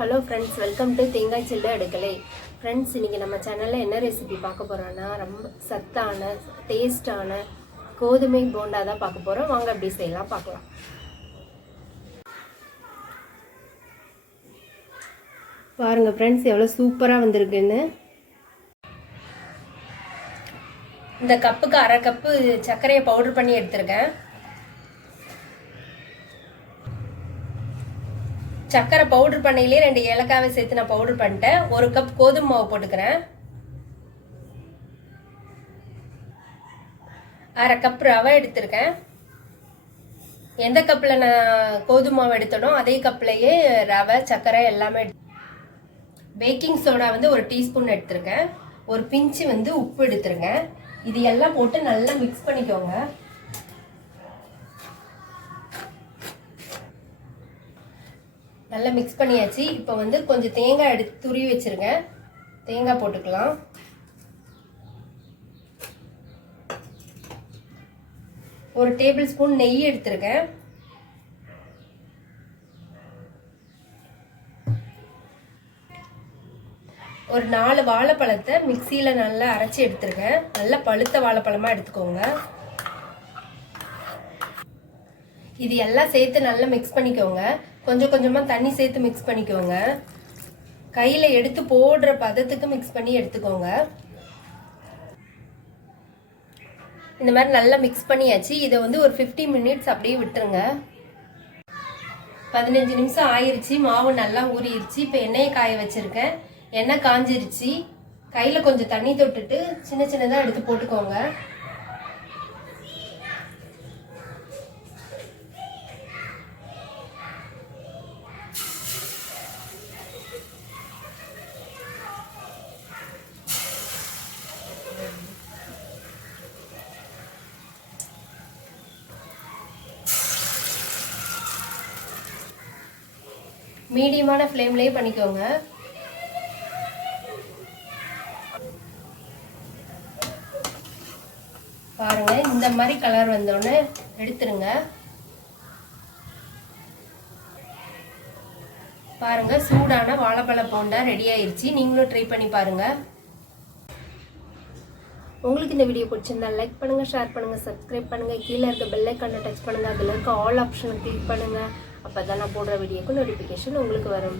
Hello friends, welcome to தேங்காய் சில்லு அடுக்களை. Friends, இன்றைக்கி நம்ம சேனலில் என்ன ரெசிபி பார்க்க போகிறோன்னா ரொம்ப சத்தான டேஸ்டான கோதுமை போண்டா தான் பார்க்க போகிறோம். வாங்க அப்படி செய்யலாம் பார்க்கலாம். பாருங்கள் ஃப்ரெண்ட்ஸ், எவ்வளோ சூப்பராக வந்திருக்குன்னு. இந்த கப்புக்கு அரை கப்பு சர்க்கரையை பவுடர் பண்ணி எடுத்திருக்கேன். சக்கரை பவுடர் பண்ணையிலே 2 ஏலக்காவை சேர்த்து நான் பவுடர் பண்ணிட்டேன். 1 கப் கோதுமை மாவு போட்டுக்கிறேன். அரை கப் ரவை எடுத்திருக்கேன். எந்த கப்பில் நான் கோதுமை மாவு எடுத்தனோ அதே கப்லையே ரவை சக்கரை எல்லாமே. பேக்கிங் சோடா 1 டீஸ்பூன் எடுத்திருக்கேன். ஒரு பிஞ்சு உப்பு எடுத்துருங்க. இது எல்லாம் போட்டு நல்லா மிக்ஸ் பண்ணிக்கோங்க. நல்லா மிக்ஸ் பண்ணியாச்சு. இப்போ கொஞ்சம் தேங்காய் எடுத்து துருவி வச்சிருங்க. தேங்காய் போட்டுக்கலாம். ஒரு டேபிள் ஸ்பூன் நெய் எடுத்துருக்கேன். ஒரு 4 வாழைப்பழத்தை மிக்சியில் நல்லா அரைச்சி எடுத்துருக்கேன். நல்லா பழுத்த வாழைப்பழமாக எடுத்துக்கோங்க. இது எல்லாம் சேர்த்து நல்லா மிக்ஸ் பண்ணிக்கோங்க. கொஞ்சம் கொஞ்சமாக தண்ணி சேர்த்து மிக்ஸ் பண்ணிக்கோங்க. கையில் எடுத்து போடுற பதத்துக்கு மிக்ஸ் பண்ணி எடுத்துக்கோங்க. இந்த மாதிரி நல்லா மிக்ஸ் பண்ணியாச்சு. இதை ஒரு 15 மினிட்ஸ் அப்படியே விட்டுருங்க. 15 நிமிஷம் ஆயிடுச்சு. மாவு நல்லா ஊறிடுச்சு. இப்போ எண்ணெயை காய வச்சிருக்கேன். எண்ணெய் காஞ்சிருச்சு. கையில் கொஞ்சம் தண்ணி தொட்டுட்டு சின்ன சின்னதாக எடுத்து போட்டுக்கோங்க. மீடியமான ஃப்ளேம்லேயே பண்ணிக்கோங்க. பாருங்க, இந்த மாதிரி கலர் வந்தோடனே எடுத்துருங்க. பாருங்க, சூடான வாழைப்பழ போண்டா ரெடி ஆயிருச்சு. நீங்களும் ட்ரை பண்ணி பாருங்க. உங்களுக்கு இந்த வீடியோ பிடிச்சிருந்தா லைக் பண்ணுங்க, ஷேர் பண்ணுங்க, சப்ஸ்கிரைப் பண்ணுங்க. கீழே இருக்க பெல் ஐக்கானை டச் பண்ணுங்க. அதில் இருக்க ஆல் ஆப்ஷனை கிளிக் பண்ணுங்க. அப்போ தான் நான் போடுற வீடியோக்கு நோட்டிஃபிகேஷன் உங்களுக்கு வரும்.